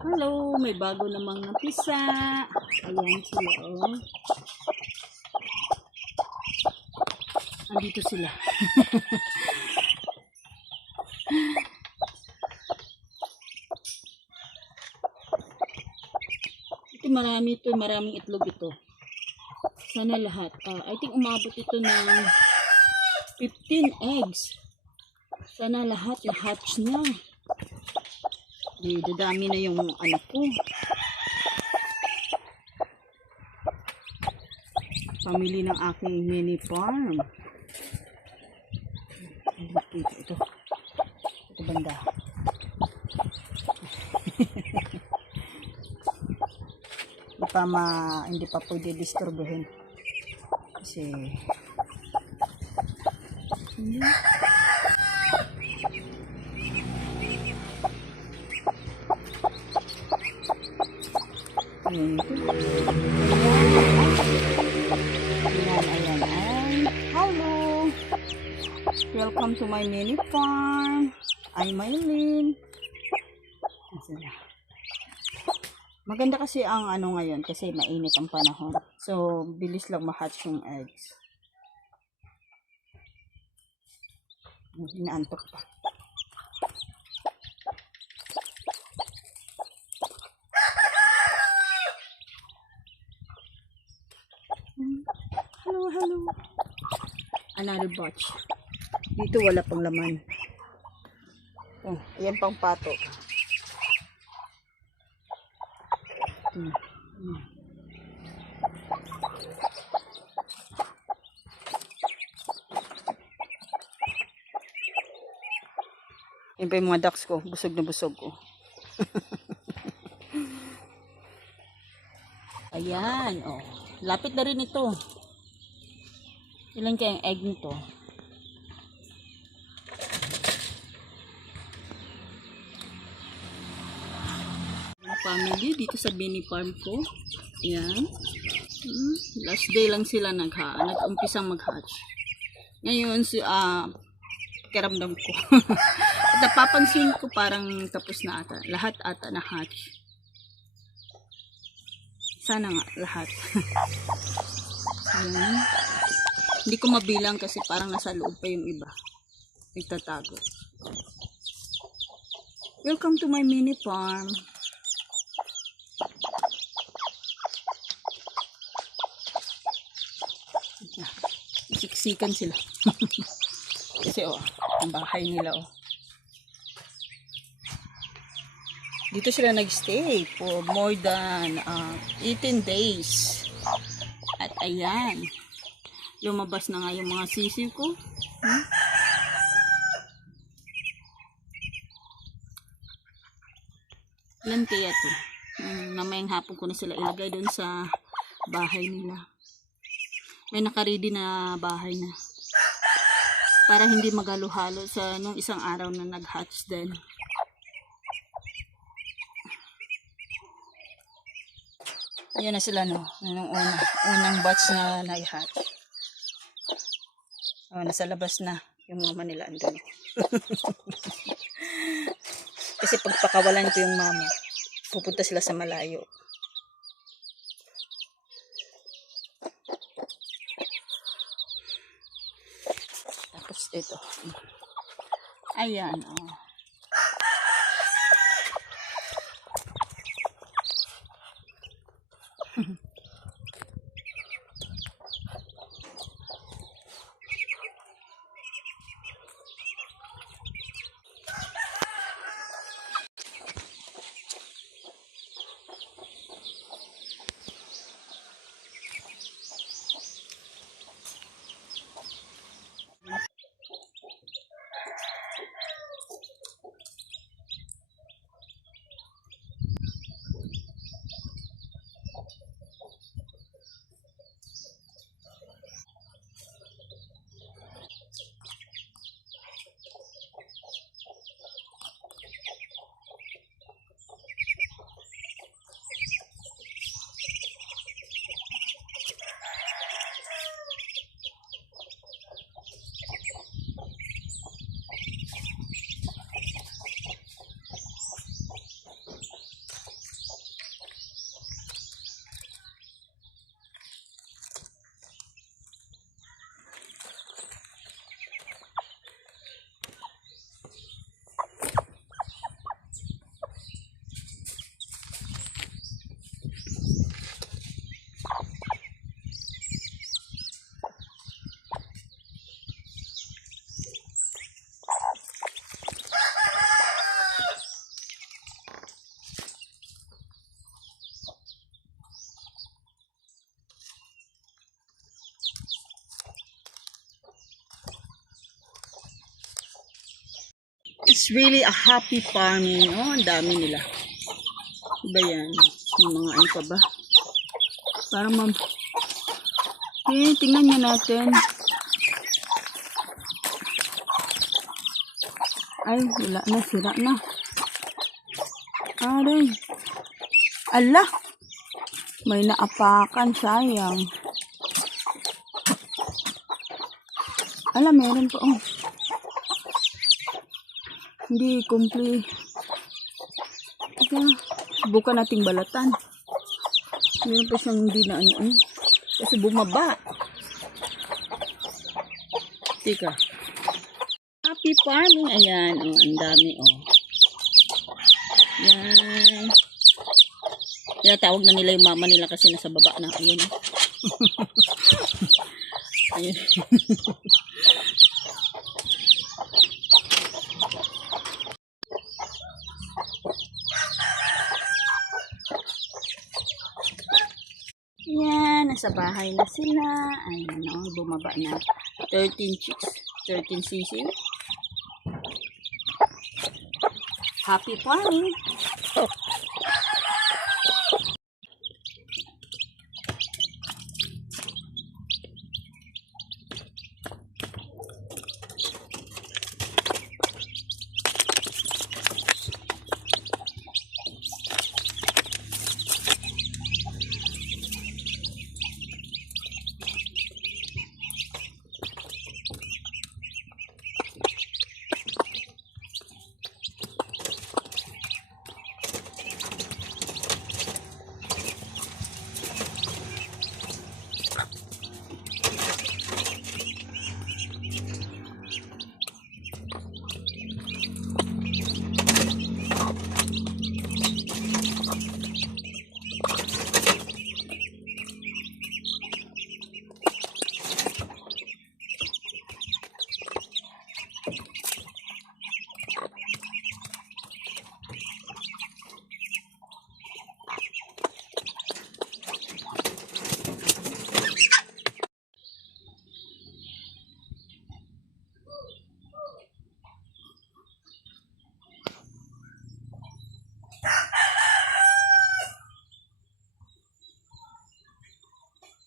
Hello, may bago namang napisa. Ayan sila, oh. Andito sila. Maraming itlog ito. Sana lahat. I think umabot ito ng 15 eggs. Sana lahat na-hatch na. Dadami na yung anak ko. Pamili ng aking mini farm. Ito banda. Hindi pa pwede disturbuhin. Kasi ayan. Hello. Welcome to my mini farm. I'm Maylin. Maganda kasi ang ngayon kasi mainit ang panahon. So, bilis lang ma-hatch yung eggs. Inaantok pa. Hello. Another batch. Dito wala pang laman. Oh, ayan pang pato. Yan pa yung mga ducks ko. Busog na busog ko. Ayan. Oh. Lapit na rin ito. Ilan kayang egg nito? Family dito sa mini farm ko. Ayan. Last day lang sila nag-umpisang mag-hatch. Ngayon pakiramdam ko. At napapansin ko parang tapos na ata. Lahat ata na-hatch. Sana nga lahat. Ayan. Hindi ko mabilang kasi parang nasa loob pa yung iba. Nagtatago. Welcome to my mini farm. Siksikan sila. Kasi ang bahay nila dito sila nagstay for more than 18 days. At ayan, lumabas na nga yung mga sisiw ko. Ilan kaya to? Mamayang hapon ko na sila ilagay doon sa bahay nila. May nakaready na bahay na. Para hindi magalo-halo sa nung isang araw na nag-hatch din. Ayan na sila nung unang batch na nag-hatch. Nasa labas na yung mama nila andun. Kasi pagpakawalan ko yung mama, pupunta sila sa malayo. Ito. Ayan, It's really a happy farming. Oh, ang dami nila. Diba yan? Yung mga ano pa ba? Parang okay, tingnan niya natin. Ay, wala na. Sira na. Aray. Ala! May naapakan. Sayang. Ala, meron pa. Oh. Hindi complete. Ika, subukan nating balatan. Meron pa siyang hindi na ano. Kasi bumaba. Tika. Happy farming. Ayan. Oh, ang dami. Oh. Yan. Kaya tawag na nila yung mama nila kasi nasa baba na. Ayun. Ayun. Yan, nasa bahay na sila. Ayan, no, bumaba na. 13 chicks. 13 sisi. Happy farming.